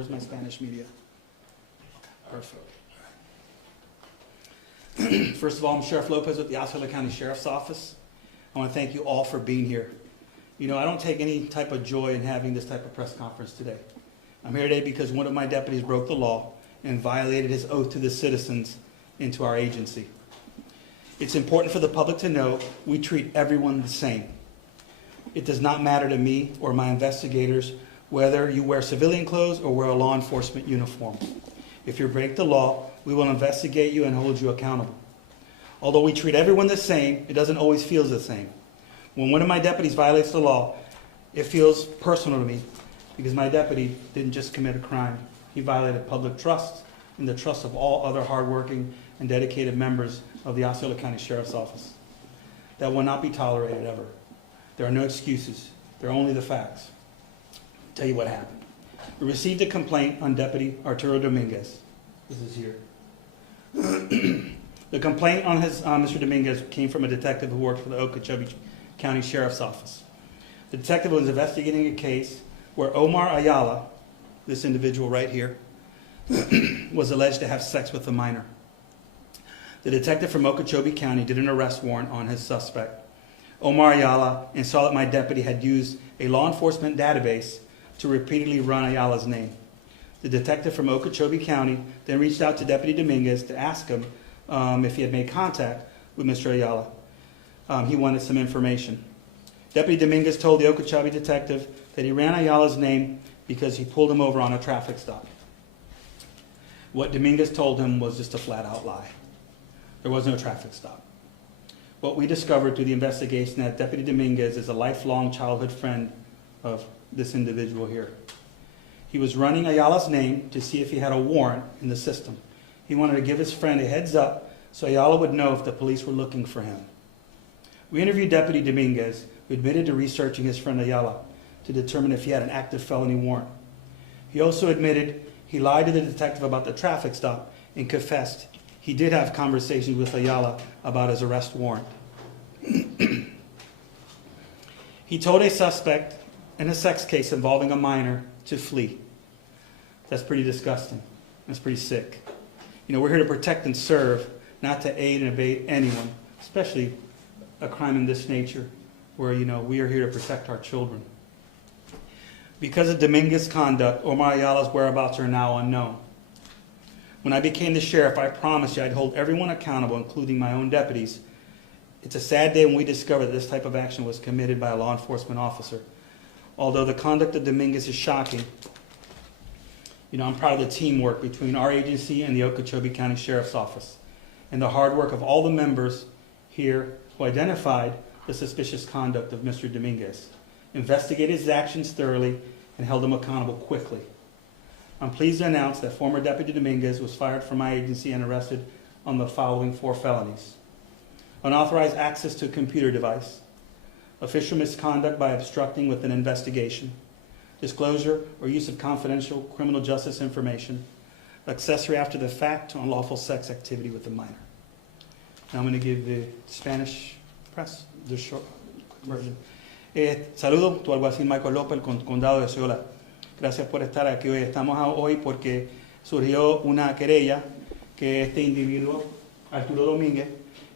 Where's my Spanish media? Perfect. First of all, I'm Sheriff Lopez with the Osceola County Sheriff's Office. I want to thank you all for being here. You know, I don't take any type of joy in having this type of press conference today. I'm here today because one of my deputies broke the law and violated his oath to the citizens into our agency. It's important for the public to know we treat everyone the same. It does not matter to me or my investigators whether you wear civilian clothes or wear a law enforcement uniform. If you break the law, we will investigate you and hold you accountable. Although we treat everyone the same, it doesn't always feel the same. When one of my deputies violates the law, it feels personal to me because my deputy didn't just commit a crime. He violated public trust and the trust of all other hardworking and dedicated members of the Osceola County Sheriff's Office. That will not be tolerated ever. There are no excuses. There are only the facts. I'll tell you what happened. We received a complaint on Deputy Arturo Dominguez. This is here. The complaint on Mr. Dominguez came from a detective who worked for the Okeechobee County Sheriff's Office. The detective was investigating a case where Omar Ayala, this individual right here, was alleged to have sex with a minor. The detective from Okeechobee County did an arrest warrant on his suspect, Omar Ayala, and saw that my deputy had used a law enforcement database to repeatedly run Ayala's name. The detective from Okeechobee County then reached out to Deputy Dominguez to ask him if he had made contact with Mr. Ayala. He wanted some information. Deputy Dominguez told the Okeechobee detective that he ran Ayala's name because he pulled him over on a traffic stop. What Dominguez told him was just a flat-out lie. There was no traffic stop. What we discovered through the investigation that Deputy Dominguez is a lifelong childhood friend of this individual here. He was running Ayala's name to see if he had a warrant in the system. He wanted to give his friend a heads up so Ayala would know if the police were looking for him. We interviewed Deputy Dominguez, who admitted to researching his friend Ayala to determine if he had an active felony warrant. He also admitted he lied to the detective about the traffic stop and confessed he did have conversations with Ayala about his arrest warrant. He told a suspect in a sex case involving a minor to flee. That's pretty disgusting. That's pretty sick. You know, we're here to protect and serve, not to aid and abet anyone, especially a crime in this nature where, you know, we are here to protect our children. Because of Dominguez's conduct, Omar Ayala's whereabouts are now unknown. When I became the sheriff, I promised you I'd hold everyone accountable, including my own deputies. It's a sad day when we discover that this type of action was committed by a law enforcement officer. Although the conduct of Dominguez is shocking, you know, I'm proud of the teamwork between our agency and the Okeechobee County Sheriff's Office and the hard work of all the members here who identified the suspicious conduct of Mr. Dominguez, investigated his actions thoroughly, and held him accountable quickly. I'm pleased to announce that former Deputy Dominguez was fired from my agency and arrested on the following 4 felonies: unauthorized access to a computer device, official misconduct by obstructing with an investigation, disclosure or use of confidential criminal justice information, accessory after the fact to unlawful sex activity with a minor. Now I'm going to give the Spanish press the short version. Saludo, tu alguacil Michael López, condado de Osceola. Gracias por estar aquí hoy. Estamos hoy porque surgió una querella que este individuo, Arturo Domínguez,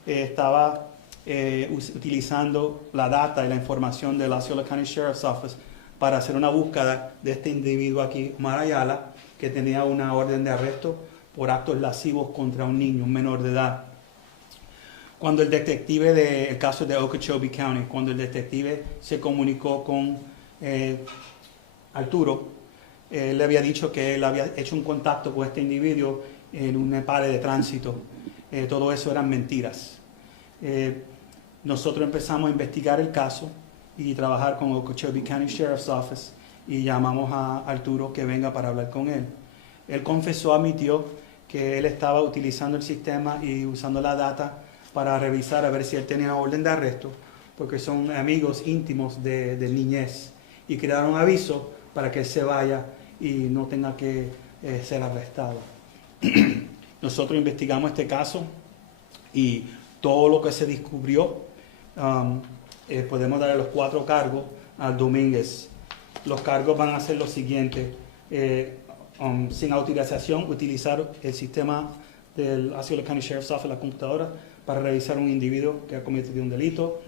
estaba utilizando la data y la información de la Osceola County Sheriff's Office para hacer una búsqueda de este individuo aquí, Omar Ayala, que tenía una orden de arresto por actos lascivos contra un niño, un menor de edad. Cuando el detective del caso de Okeechobee County, cuando el detective se comunicó con Arturo, le había dicho que él había hecho un contacto con este individuo en un pare de tránsito. Todo eso eran mentiras. Nosotros empezamos a investigar el caso y trabajar con Okeechobee County Sheriff's Office y llamamos a Arturo que venga para hablar con él. Él confesó, admitió que él estaba utilizando el sistema y usando la data para revisar a ver si él tenía orden de arresto, porque son amigos íntimos de niñez, y crearon aviso para que él se vaya y no tenga que ser arrestado. Nosotros investigamos este caso y todo lo que se descubrió, podemos darle los 4 cargos al Domínguez. Los cargos van a ser los siguientes: sin autorización, utilizar el sistema del Osceola County Sheriff's Office, la computadora, para revisar un individuo que ha cometido un delito.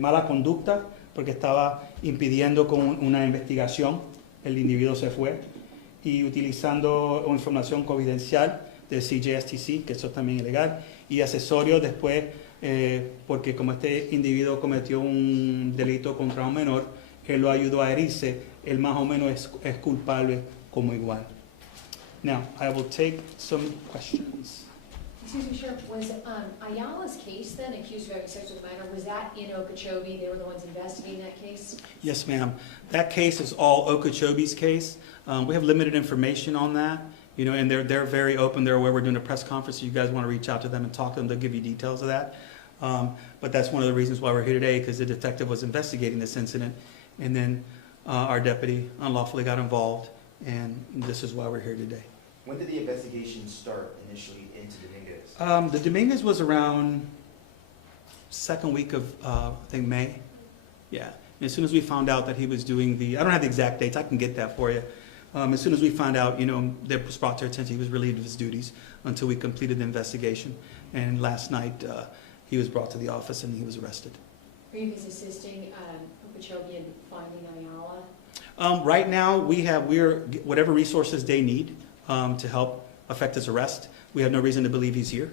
Mala conducta, porque estaba impidiendo con una investigación, el individuo se fue. Y utilizando información confidencial del CJSTC, que eso es también ilegal. Y accesorio después, porque como este individuo cometió un delito contra un menor, él lo ayudó a herirse, él más o menos es culpable como igual. Now, I will take some questions. Excuse me, Sheriff, was Ayala's case then, accused of having sex with a minor, was that in Okeechobee? They were the ones investigating that case? Yes, ma'am. That case is all Okeechobee's case. We have limited information on that, you know, and they're very open. They're aware we're doing a press conference. So you guys want to reach out to them and talk to them, they'll give you details of that. But that's one of the reasons why we're here today, because the detective was investigating this incident, and then our deputy unlawfully got involved, and this is why we're here today. When did the investigation start initially into Dominguez? The Dominguez was around second week of, I think, May. Yeah. And as soon as we found out that he was doing I don't have the exact dates, I can get that for you. As soon as we found out, you know, that was brought to our attention, he was relieved of his duties until we completed the investigation. And last night, he was brought to the office and he was arrested. Are you guys assisting Okeechobee in finding Ayala? Right now, we're whatever resources they need to help effect his arrest. We have no reason to believe he's here.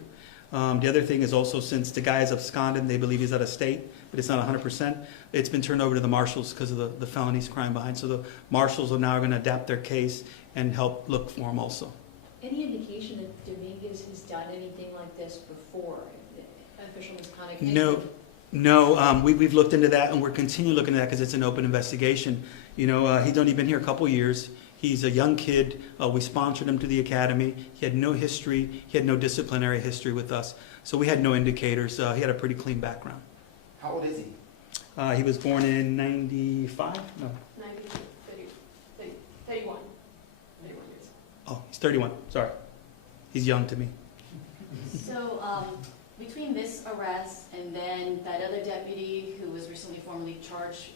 The other thing is also, since the guy is absconded, they believe he's out of state, but it's not 100%. It's been turned over to the marshals because of the felonies crime behind. So the marshals are now going to adapt their case and help look for him also. Any indication that Dominguez has done anything like this before? Official misconduct? No. We've looked into that, and we're continuing looking at that because it's an open investigation. You know, he's only been here a couple years. He's a young kid. We sponsored him to the academy. He had no history. He had no disciplinary history with us. So we had no indicators. He had a pretty clean background. How old is he? He was born in 95? No. 31. Oh, he's 31. Sorry. He's young to me. So, between this arrest and then that other deputy who was recently formally charged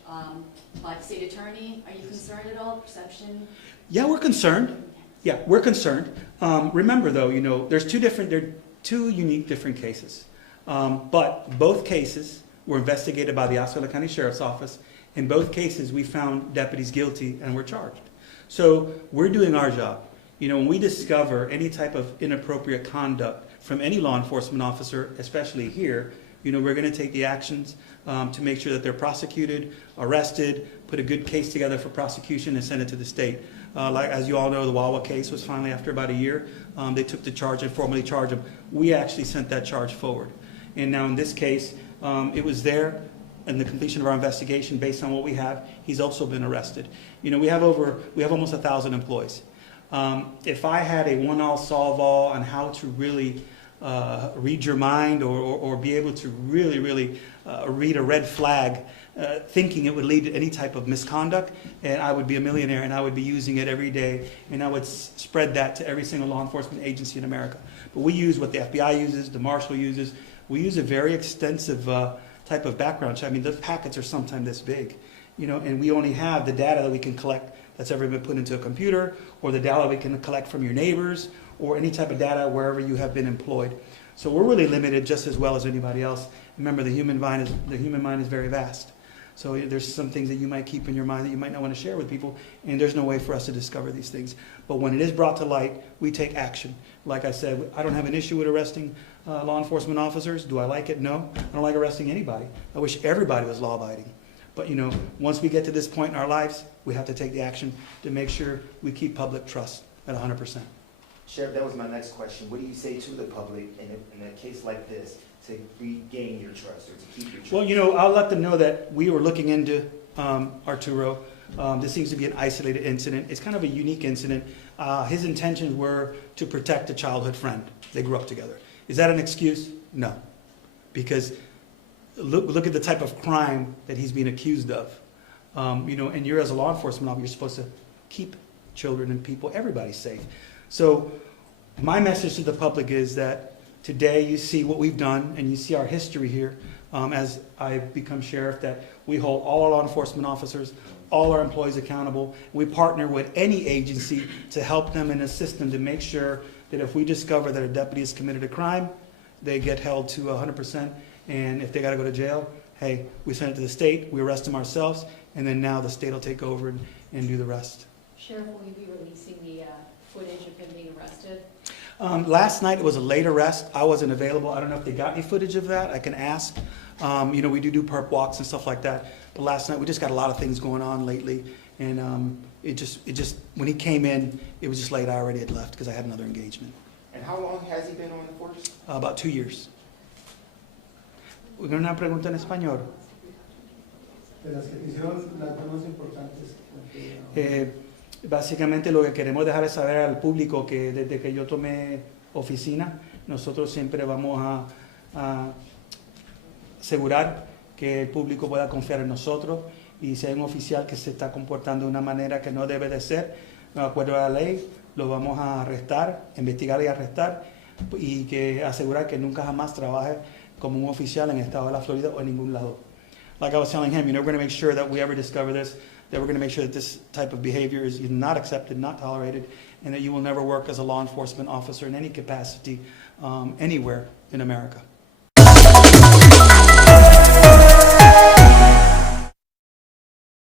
by the state attorney, are you concerned at all? Perception? Yeah, we're concerned. Yeah, we're concerned. Remember, though, you know, they're two unique different cases. But both cases were investigated by the Osceola County Sheriff's Office. In both cases, we found deputies guilty and were charged. So we're doing our job. You know, when we discover any type of inappropriate conduct from any law enforcement officer, especially here, you know, we're going to take the actions to make sure that they're prosecuted, arrested, put a good case together for prosecution, and send it to the state. Like, as you all know, the Wawa case was finally, after about a year, they took the charge and formally charged him. We actually sent that charge forward. And now in this case, it was there in the completion of our investigation based on what we have. He's also been arrested. You know, we have almost 1,000 employees. If I had a one-all solve-all on how to really read your mind or be able to really read a red flag, thinking it would lead to any type of misconduct, and I would be a millionaire and I would be using it every day, and I would spread that to every single law enforcement agency in America. But we use what the FBI uses, the Marshal uses. We use a very extensive type of background check. I mean, the packets are sometimes this big, you know, and we only have the data that we can collect that's ever been put into a computer, or the data we can collect from your neighbors, or any type of data wherever you have been employed. So we're really limited just as well as anybody else. Remember, the human mind is very vast. So there's some things that you might keep in your mind that you might not want to share with people, and there's no way for us to discover these things. But when it is brought to light, we take action. Like I said, I don't have an issue with arresting law enforcement officers. Do I like it? No. I don't like arresting anybody. I wish everybody was law-abiding. But, you know, once we get to this point in our lives, we have to take the action to make sure we keep public trust at 100%. Sheriff, that was my next question. What do you say to the public in a case like this to regain your trust or to keep your trust? Well, you know, I'll let them know that we were looking into Arturo. This seems to be an isolated incident. It's kind of a unique incident. His intentions were to protect a childhood friend. They grew up together. Is that an excuse? No. Because look at the type of crime that he's being accused of. You know, and you're, as a law enforcement officer, you're supposed to keep children and people, everybody safe. So my message to the public is that today you see what we've done and you see our history here as I've become sheriff, that we hold all our law enforcement officers, all our employees accountable. We partner with any agency to help them and assist them to make sure that if we discover that a deputy has committed a crime, they get held to 100%. And if they got to go to jail, hey, we send it to the state, we arrest them ourselves, and then now the state will take over and do the rest. Sheriff, will you be releasing the footage of him being arrested? Last night, it was a late arrest. I wasn't available. I don't know if they got any footage of that. I can ask. We do perp walks and stuff like that. But last night, we just got a lot of things going on lately. And it just when he came in, it was just late. I already had left because I had another engagement. And how long has he been on the force? About 2 years. Una pregunta en español. De las que te hicieron las más importantes. Básicamente lo que queremos dejar es saber al público que desde que yo tomé oficina, nosotros siempre vamos a asegurar que el público pueda confiar en nosotros, y si hay un oficial que se está comportando de una manera que no debe de ser, de acuerdo a la ley, lo vamos a arrestar, investigar y arrestar, y que asegurar que nunca jamás trabaje como un oficial en el estado de la Florida o en ningún lado. Like I was telling him, we're going to make sure that we ever discover this, that we're going to make sure that this type of behavior is not accepted, not tolerated, and that you will never work as a law enforcement officer in any capacity anywhere in America.